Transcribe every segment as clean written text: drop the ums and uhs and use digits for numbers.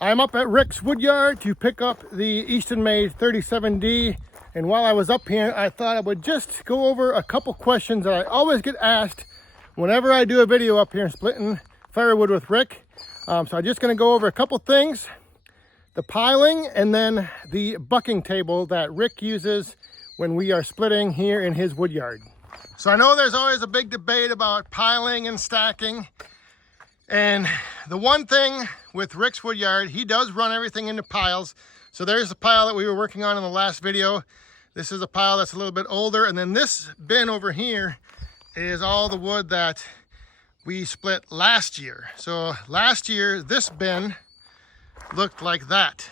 I'm up at Rick's Woodyard to pick up the Easton Made 37D, and while I was up here, I thought I would just go over a couple questions that I always get asked whenever I do a video up here splitting firewood with Rick. So I'm just going to go over a couple things, the piling and then the bucking table that Rick uses when we are splitting here in his woodyard. So I know there's always a big debate about piling and stacking. And the one thing with Rick's Woodyard, he does run everything into piles. So there's the pile that we were working on in the last video. This is a pile that's a little bit older. And then this bin over here is all the wood that we split last year. So last year, this bin looked like that.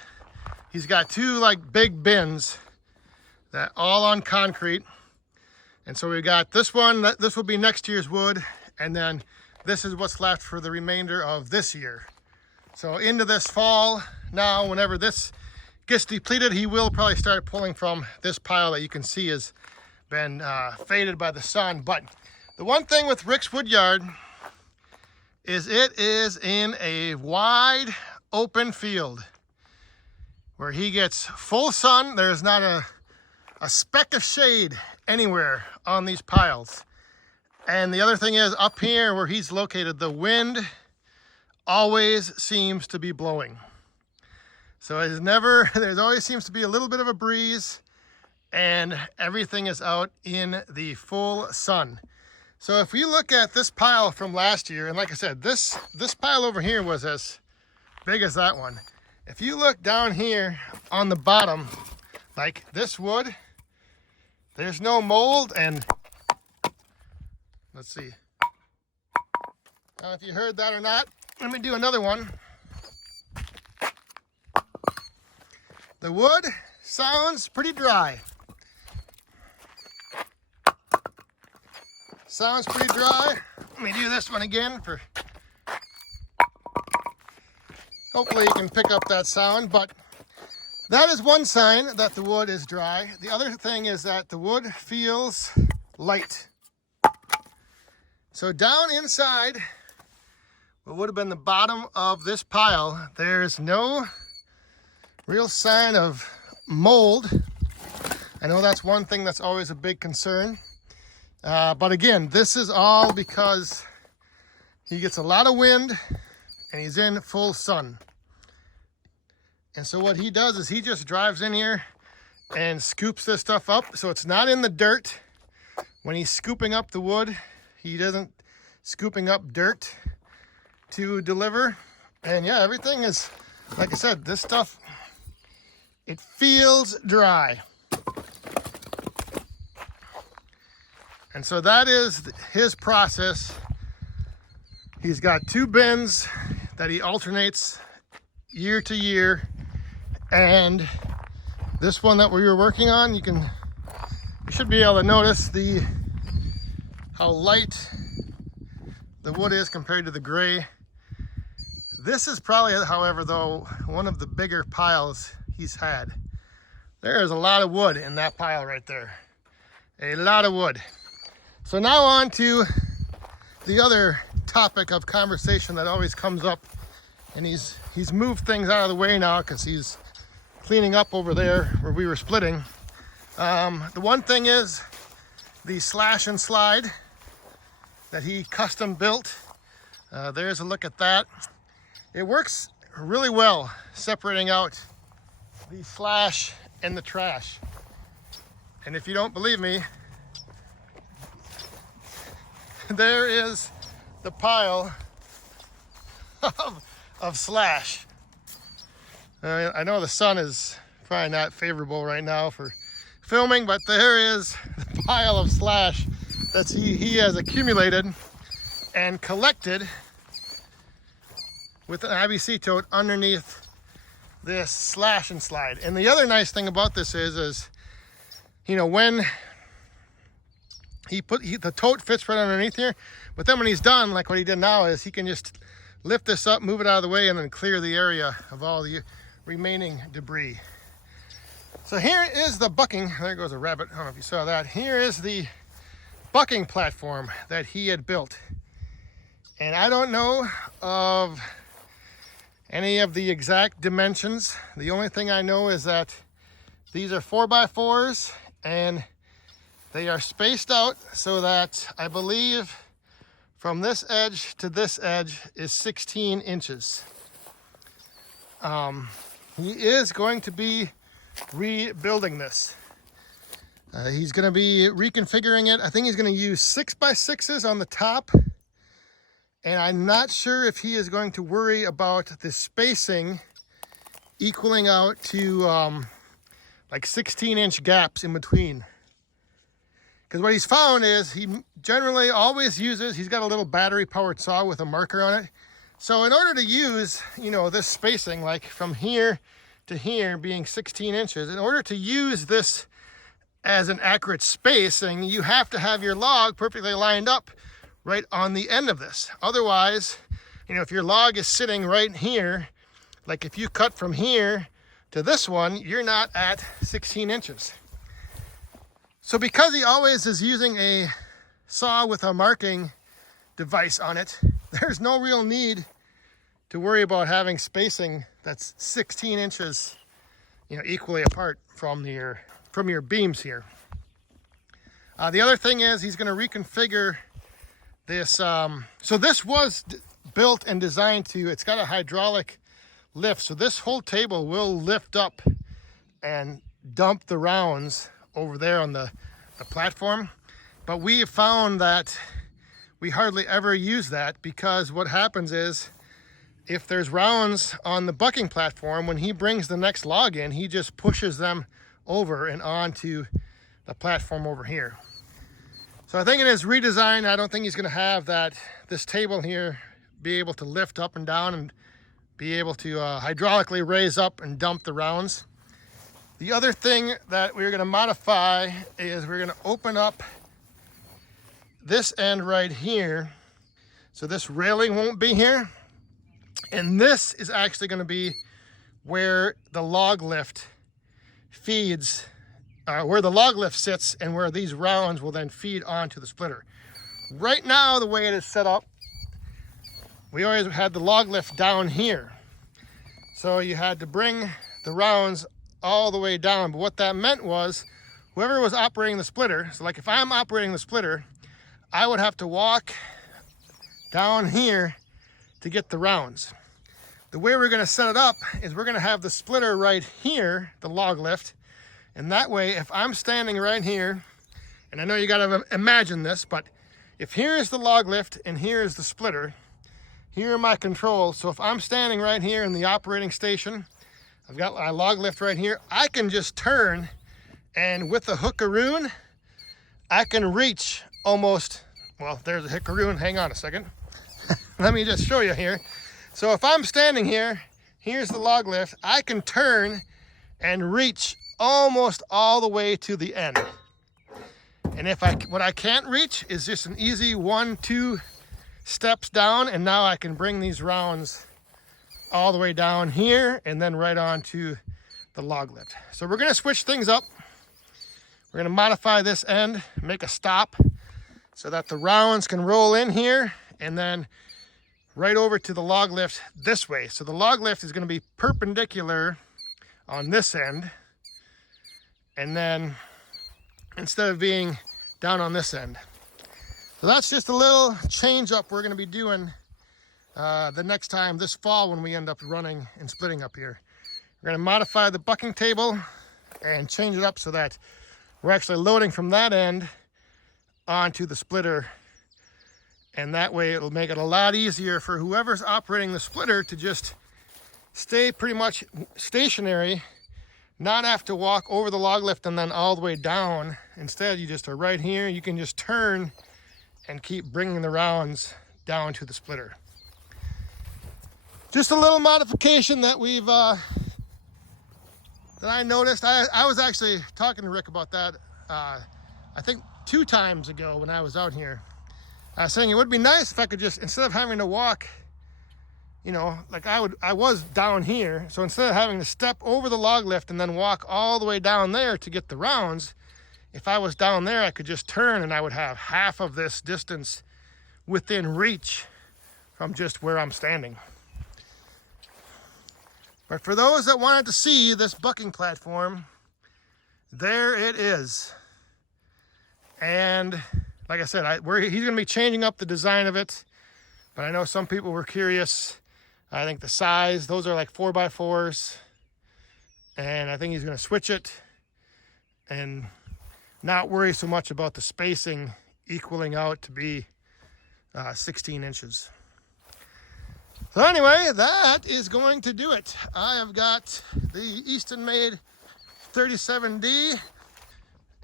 He's got two like big bins that all on concrete. And so we got this one, this will be next year's wood. And then this is what's left for the remainder of this year. So into this fall now, whenever this gets depleted, he will probably start pulling from this pile that you can see has been faded by the sun. But the one thing with Rick's Woodyard is it is in a wide open field where he gets full sun. There's not a speck of shade anywhere on these piles. And the other thing is, up here where he's located, the wind always seems to be blowing. So it's never, there always seems to be a little bit of a breeze, and everything is out in the full sun. So if we look at this pile from last year, and like I said, this pile over here was as big as that one. If you look down here on the bottom, like this wood, there's no mold. And let's see, I don't know if you heard that or not. Let me do another one. The wood sounds pretty dry. Sounds pretty dry. Let me do this one again for, hopefully you can pick up that sound, but that is one sign that the wood is dry. The other thing is that the wood feels light. So down inside what would have been the bottom of this pile, there's no real sign of mold. I know that's one thing that's always a big concern. But again, this is all because he gets a lot of wind and he's in full sun. And so what he does is he just drives in here and scoops this stuff up. So it's not in the dirt. When he's scooping up the wood, he doesn't scooping up dirt to deliver. And yeah, everything is, like I said, this stuff, it feels dry. And so that is his process. He's got two bins that he alternates year to year. And this one that we were working on, you should be able to notice how light the wood is compared to the gray. This is probably, however, though, one of the bigger piles he's had. There is a lot of wood in that pile right there. A lot of wood. So now on to the other topic of conversation that always comes up, and he's moved things out of the way now because he's cleaning up over there where we were splitting. The one thing is the slash and slide that he custom built. There's a look at that. It works really well separating out the slash and the trash. And if you don't believe me, there is the pile of slash. I know the sun is probably not favorable right now for filming, but there is the pile of slash that he has accumulated and collected with an IBC tote underneath this slash and slide. And the other nice thing about this is you know, when the tote fits right underneath here, but then when he's done, like what he did now, is he can just lift this up, move it out of the way, and then clear the area of all the remaining debris. So here is the bucking. There goes a rabbit. I don't know if you saw that. Here is the bucking platform that he had built. And I don't know of any of the exact dimensions. The only thing I know is that these are 4x4s and they are spaced out so that I believe from this edge to this edge is 16 inches. He is going to be rebuilding this. He's going to be reconfiguring it. I think he's going to use 6x6s on the top. And I'm not sure if he is going to worry about the spacing equaling out to like 16-inch gaps in between. Because what he's found is he generally always uses, he's got a little battery-powered saw with a marker on it. So in order to use, you know, this spacing, like from here to here being 16 inches, in order to use this as an accurate spacing, you have to have your log perfectly lined up right on the end of this. Otherwise, you know, if your log is sitting right here, like if you cut from here to this one, you're not at 16 inches. So because he always is using a saw with a marking device on it, there's no real need to worry about having spacing that's 16 inches, you know, equally apart from your beams here. The other thing is he's going to reconfigure this. So this was built and designed to, it's got a hydraulic lift. So this whole table will lift up and dump the rounds over there on the platform. But we have found that we hardly ever use that, because what happens is if there's rounds on the bucking platform, when he brings the next log in, he just pushes them over and onto the platform over here. So I think in his redesign, I don't think he's going to have this table here be able to lift up and down and be able to hydraulically raise up and dump the rounds. The other thing that we're going to modify is we're going to open up this end right here. So this railing won't be here. And this is actually going to be where the log lift feeds, where the log lift sits, and where these rounds will then feed onto the splitter. Right now, the way it is set up, we always had the log lift down here. So you had to bring the rounds all the way down. But what that meant was whoever was operating the splitter, so like if I'm operating the splitter, I would have to walk down here to get the rounds. The way we're going to set it up is we're going to have the splitter right here, the log lift, and that way if I'm standing right here, and I know you got to imagine this, but if here is the log lift and here is the splitter, here are my controls. So if I'm standing right here in the operating station, I've got my log lift right here, I can just turn, and with the hookaroon, I can reach almost, well, there's a hookaroon, hang on a second. Let me just show you here. So if I'm standing here, here's the log lift, I can turn and reach almost all the way to the end. And what I can't reach is just an easy 1-2 steps down, and now I can bring these rounds all the way down here and then right on to the log lift. So we're going to switch things up. We're going to modify this end, make a stop so that the rounds can roll in here and then right over to the log lift this way. So the log lift is going to be perpendicular on this end, and then instead of being down on this end. So that's just a little change up we're going to be doing the next time this fall when we end up running and splitting up here. We're going to modify the bucking table and change it up so that we're actually loading from that end onto the splitter, and that way it'll make it a lot easier for whoever's operating the splitter to just stay pretty much stationary, not have to walk over the log lift and then all the way down. Instead, you just are right here, you can just turn and keep bringing the rounds down to the splitter. Just a little modification that that I noticed. I was actually talking to Rick about that, I think 2 times ago when I was out here. I was saying it would be nice if I could just, instead of having to walk, you know, like I was down here. So instead of having to step over the log lift and then walk all the way down there to get the rounds, if I was down there, I could just turn and I would have half of this distance within reach from just where I'm standing. But for those that wanted to see this bucking platform, there it is. And like I said, he's going to be changing up the design of it. But I know some people were curious. I think the size, those are like 4x4s. And I think he's going to switch it and not worry so much about the spacing equaling out to be 16 inches. So anyway, that is going to do it. I have got the Easton-made 37D,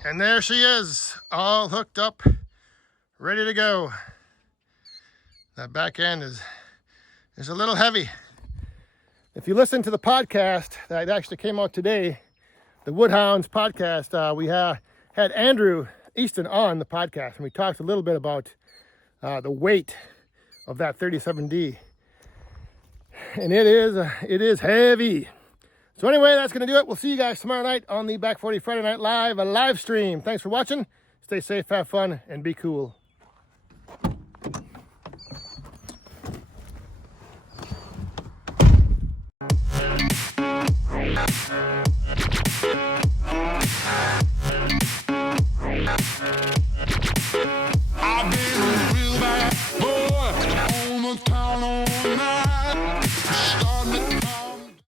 and there she is, all hooked up, ready to go. That back end is a little heavy. If you listen to the podcast that actually came out today, the Woodhounds podcast, we had Andrew Easton on the podcast, and we talked a little bit about the weight of that 37D. And it is heavy. So anyway, that's going to do it. We'll see you guys tomorrow night on the Back 40 Friday Night Live, a live stream. Thanks for watching. Stay safe, have fun, and be cool.